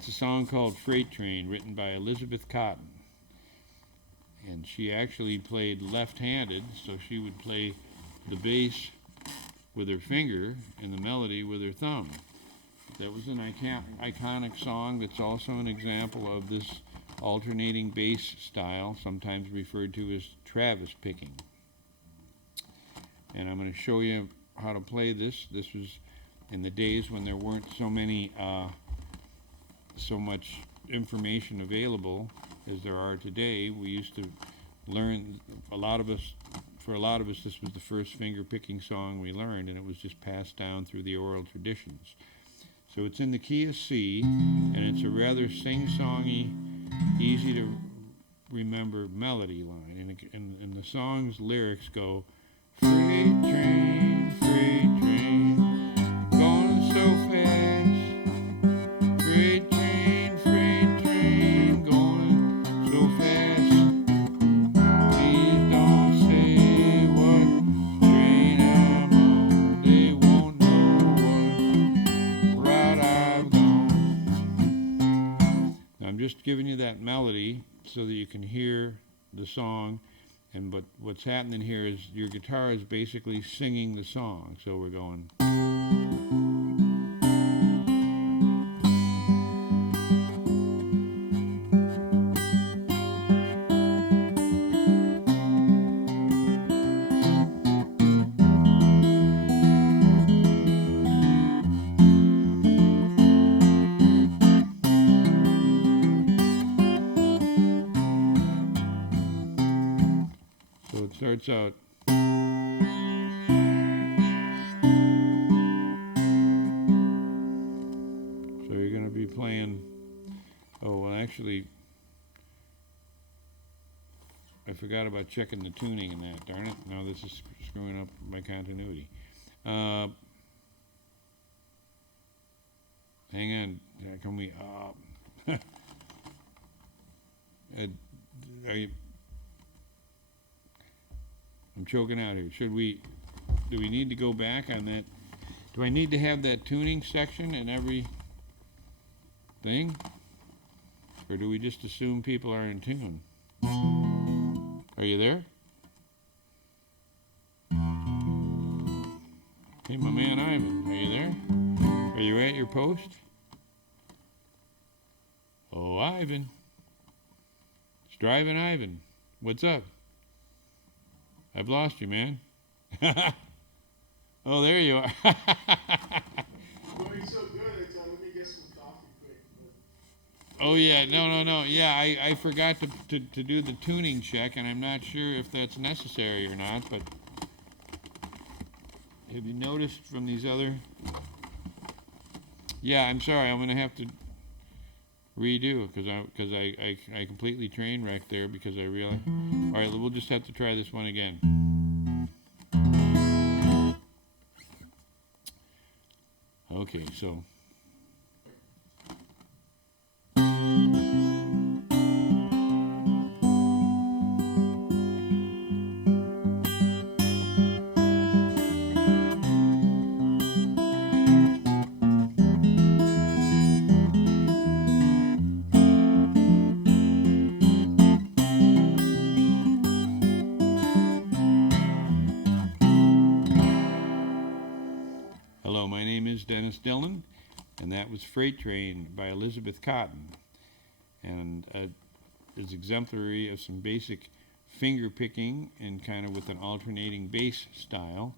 that's a song called Freight Train, written by Elizabeth Cotton. And she actually played left-handed, so she would play the bass with her finger and the melody with her thumb. That was an iconic song that's also an example of this alternating bass style, sometimes referred to as Travis picking. And I'm going to show you how to play this. This was in the days when there weren't so much information available as there are today. We used to learn, for a lot of us, this was the first finger picking song we learned, and it was just passed down through the oral traditions. So it's in the key of C, and it's a rather sing-songy, easy to remember melody line. And the song's lyrics go, freight train, going so fast. Freight train, going so fast. Please don't say what train I'm on. They won't know what route I've gone. Now, I'm just giving you that melody so that you can hear the song. And but what's happening here is your guitar is basically singing the song. So we're going. So it starts out. So you're going to be playing. Oh, well, actually, I forgot about checking the tuning in that. Darn it! Now this is screwing up my continuity. Hang on. Can we? Are you? I'm choking out here. Do we need to go back on that? Do I need to have that tuning section in every thing? Or do we just assume people are in tune? Are you there? Hey, my man Ivan, are you there? Are you at your post? Oh, Ivan. It's driving Ivan. What's up? I've lost you, man. Oh, there you are. Going so good, I thought, let me get some coffee quick. Oh, yeah, no. Yeah, I forgot to do the tuning check, and I'm not sure if that's necessary or not, but have you noticed from these other... Yeah, I'm sorry, I'm going to have to redo, because I completely train wrecked there because I realized... All right, we'll just have to try this one again. Okay, so... Hello, my name is Dillon, and that was Freight Train by Elizabeth Cotton, and is exemplary of some basic finger picking and kind of with an alternating bass style.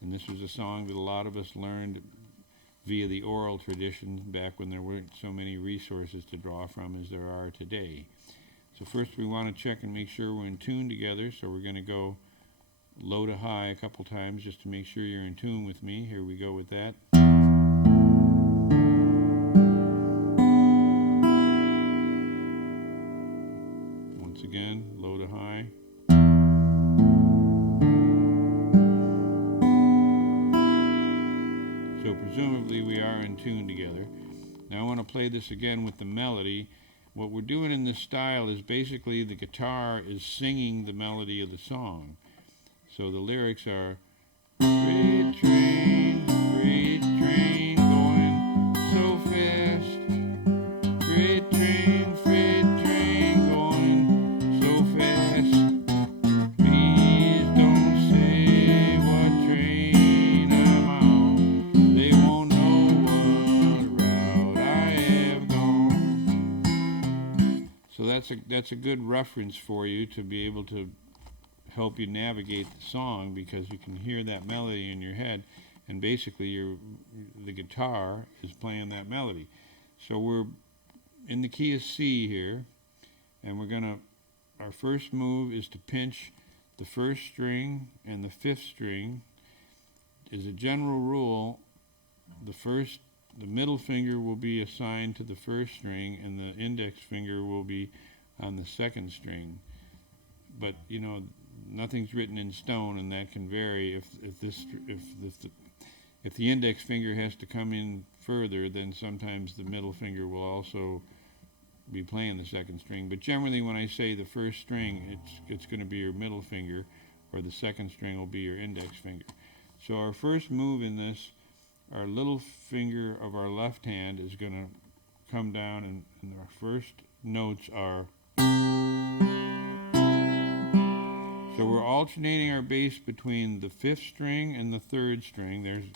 And this was a song that a lot of us learned via the oral tradition back when there weren't so many resources to draw from as there are today. So first we want to check and make sure we're in tune together, so we're going to go low to high a couple times just to make sure you're in tune with me. Here we go with that. Once again, low to high. So presumably we are in tune together. Now I want to play this again with the melody. What we're doing in this style is basically the guitar is singing the melody of the song. So the lyrics are, freight train, going so fast. that's a good reference for you to be able to help you navigate the song, because you can hear that melody in your head, and basically the guitar is playing that melody. So we're in the key of C here, and our first move is to pinch the first string and the fifth string. As a general rule, the middle finger will be assigned to the first string, and the index finger will be on the second string. But you know, nothing's written in stone, and that can vary. If the index finger has to come in further, then sometimes the middle finger will also be playing the second string. But generally, when I say the first string, it's going to be your middle finger, or the second string will be your index finger. So our first move in this, our little finger of our left hand is going to come down, and our first notes are. So we're alternating our bass between the fifth string and the third string.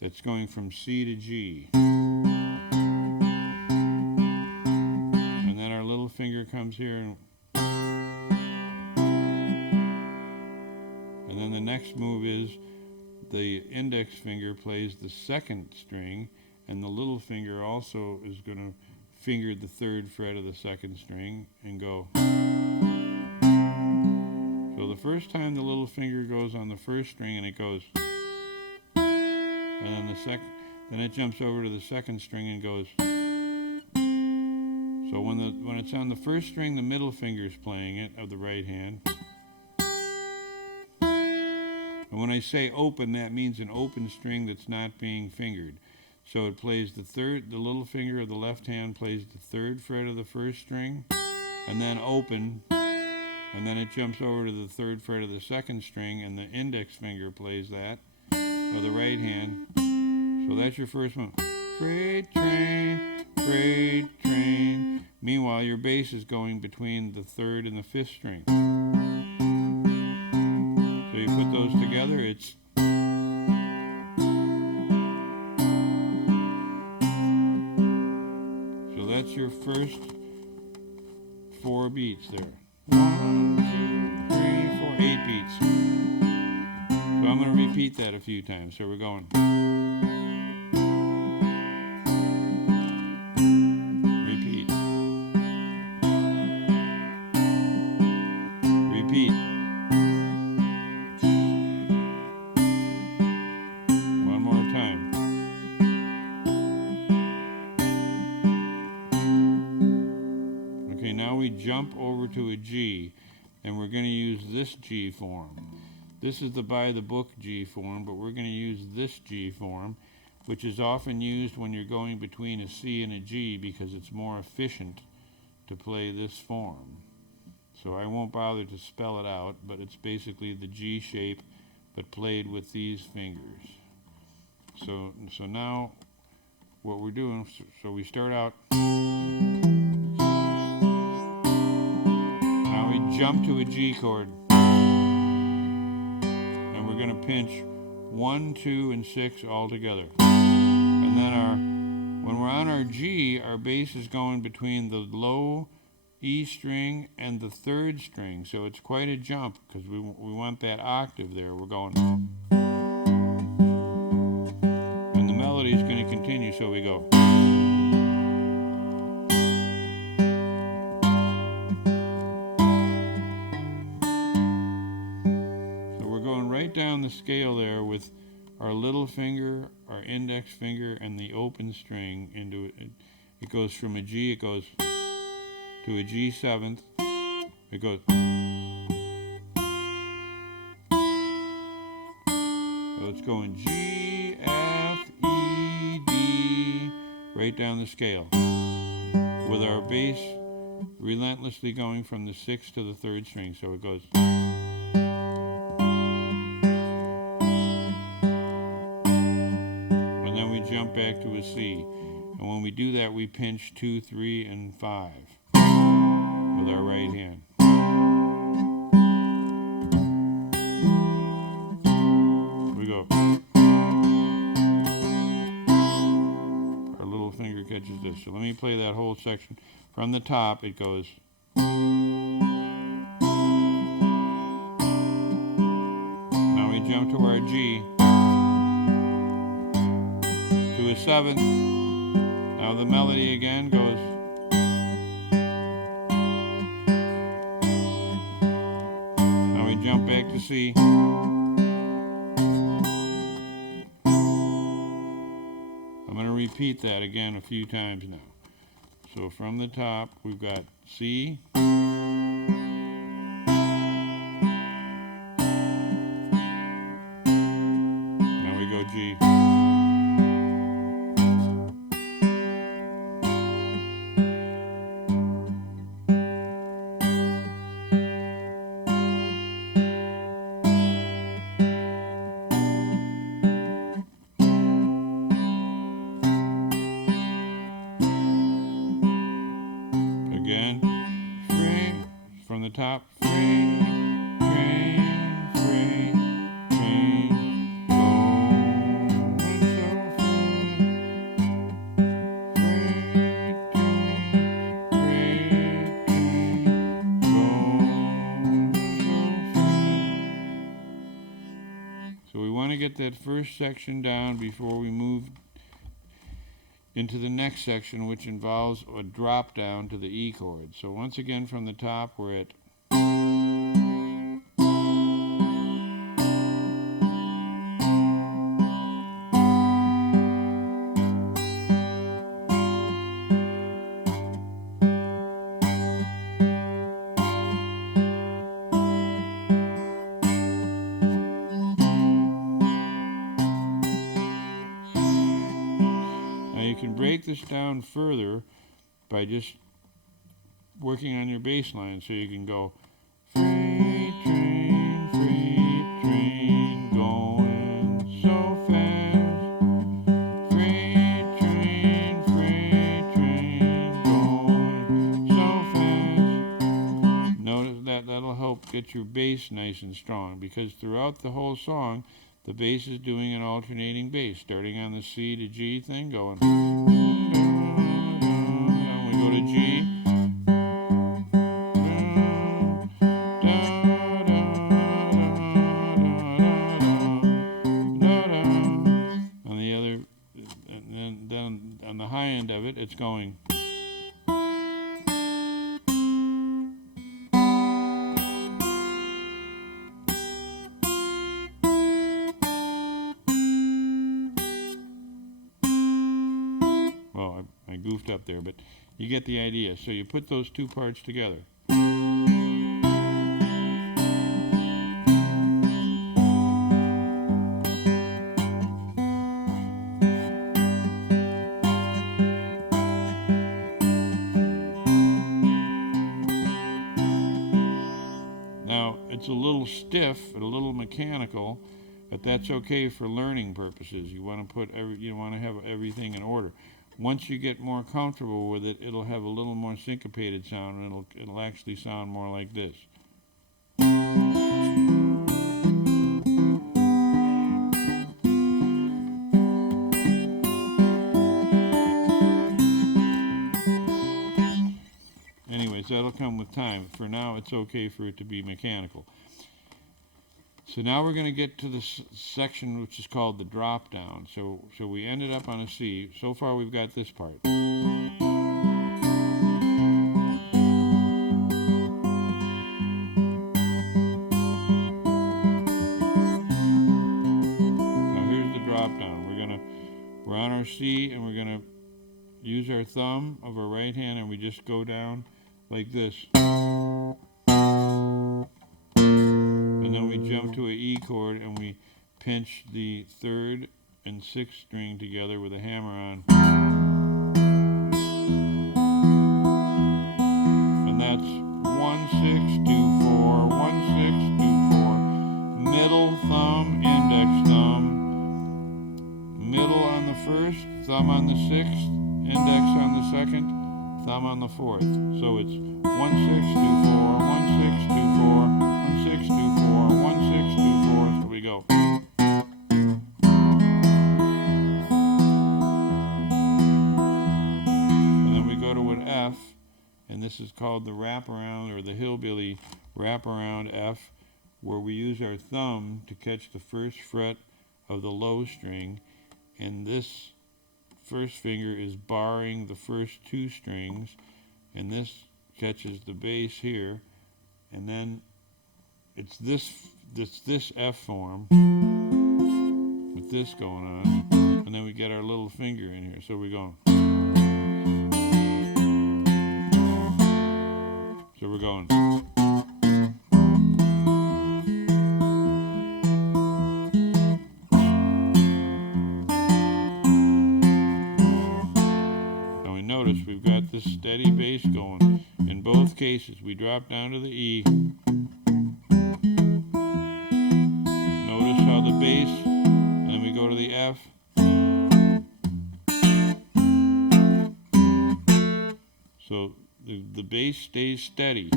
That's going from C to G. And then our little finger comes here, and then the next move is the index finger plays the second string, and the little finger also is going to finger the third fret of the second string and go. So the first time the little finger goes on the first string, and it goes, and then then it jumps over to the second string and goes. So when it's on the first string, the middle finger is playing it, of the right hand. And when I say open, that means an open string that's not being fingered. So it plays the little finger of the left hand plays the third fret of the first string, and then open, and then it jumps over to the third fret of the second string, and the index finger plays that of the right hand. So that's your first one. Freight train, freight train. Meanwhile, your bass is going between the third and the fifth string. So you put those together, it's. So that's your first 4 beats there. 1, 2, 3, 4, 8 beats. So I'm going to repeat that a few times. So we're going. Repeat. Repeat. One more time. Okay, now we jump over to a G, and we're going to use this G form. This is the by the book G form, but we're going to use this G form, which is often used when you're going between a C and a G, because it's more efficient to play this form. So I won't bother to spell it out, but it's basically the G shape, but played with these fingers. So now what we're doing, so we start out. Now we jump to a G chord. And we're going to pinch 1, 2, and 6 all together. And then when we're on our G, our bass is going between the low E string and the third string. So it's quite a jump, because we want that octave there. We're going. And the melody is going to continue, so we go. Down the scale there with our little finger, our index finger, and the open string into it. It goes from a G, it goes to a G seventh, it goes. So it's going G, F, E, D, right down the scale, with our bass relentlessly going from the 6th to the 3rd string. So it goes. Jump back to a C, and when we do that, we pinch 2, 3, and 5 with our right hand. We go. Our little finger catches this. So let me play that whole section from the top. It goes. Now we jump to our G, to a 7th. Now the melody again goes. Now we jump back to C. I'm going to repeat that again a few times now. So from the top, we've got C. Now we go G. Again, free, from the top, free, train, going so fast. So we want to get that first section down before we move into the next section, which involves a drop down to the E chord. So once again from the top, we're at you can break this down further by just working on your bass line. So you can go freight train, going so fast. Freight train, going so fast. Notice that that'll help get your bass nice and strong, because throughout the whole song, the bass is doing an alternating bass, starting on the C to G thing, going. Then we go to G. On the other, and then on the high end of it, it's going. Well, I goofed up there, but you get the idea. So you put those two parts together. Now, it's a little stiff and a little mechanical, but that's okay for learning purposes. You want to have everything in order. Once you get more comfortable with it, it'll have a little more syncopated sound, and it'll actually sound more like this. Anyways, that'll come with time. For now, it's okay for it to be mechanical. So now we're going to get to the section which is called the drop down. So we ended up on a C. So far we've got this part. Now here's the drop down. We're on our C, and we're going to use our thumb of our right hand, and we just go down like this. And then we jump to an E chord, and we pinch the 3rd and 6th string together with a hammer on. And that's 1, 6, 2, 4, 1, 6, 2, 4. Middle thumb, index thumb. Middle on the 1st, thumb on the 6th, index on the 2nd, thumb on the 4th. So it's 1, 6, 2, 4, 1, 6, 2, 4, 1, 6, 2, 4, 1, 6, 2, 4. So we go. And then we go to an F, and this is called the wraparound or the hillbilly wraparound F, where we use our thumb to catch the first fret of the low string, and this first finger is barring the first two strings, and this catches the bass here, and then it's this F form with this going on, and then we get our little finger in here, so we're going. So we're going. And we notice we've got this steady bass going. In both cases, we drop down to the E. Notice how the bass, and then we go to the F. So the bass stays steady.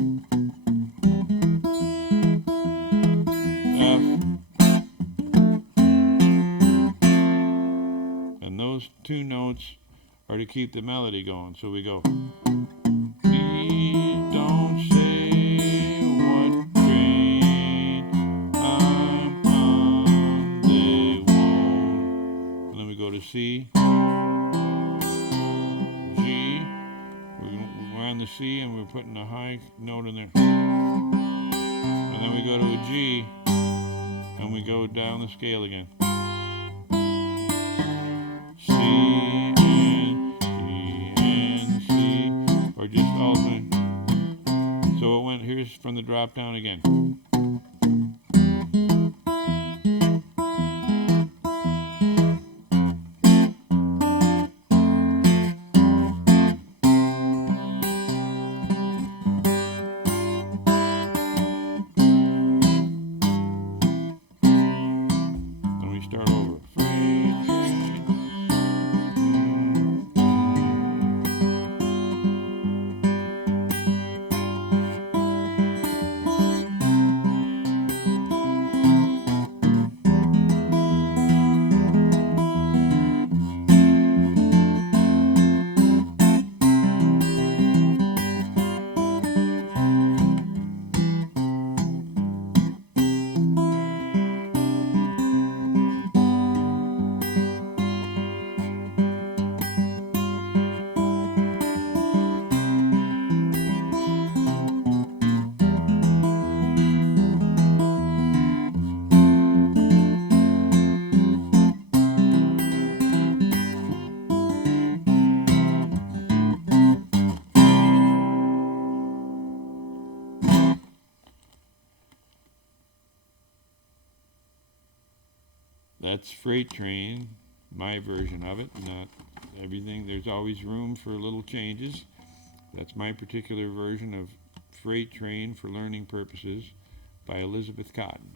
F. And those two notes are to keep the melody going. So we go. Please don't say what train I'm on, they won't. And then we go to C. G. We're on the C and we're putting a high note in there. And then we go to a G and we go down the scale again. C and G and C, or just alternate. So it went, here's from the drop down again. And we start over. That's Freight Train, my version of it, not everything. There's always room for little changes. That's my particular version of Freight Train for learning purposes by Elizabeth Cotton.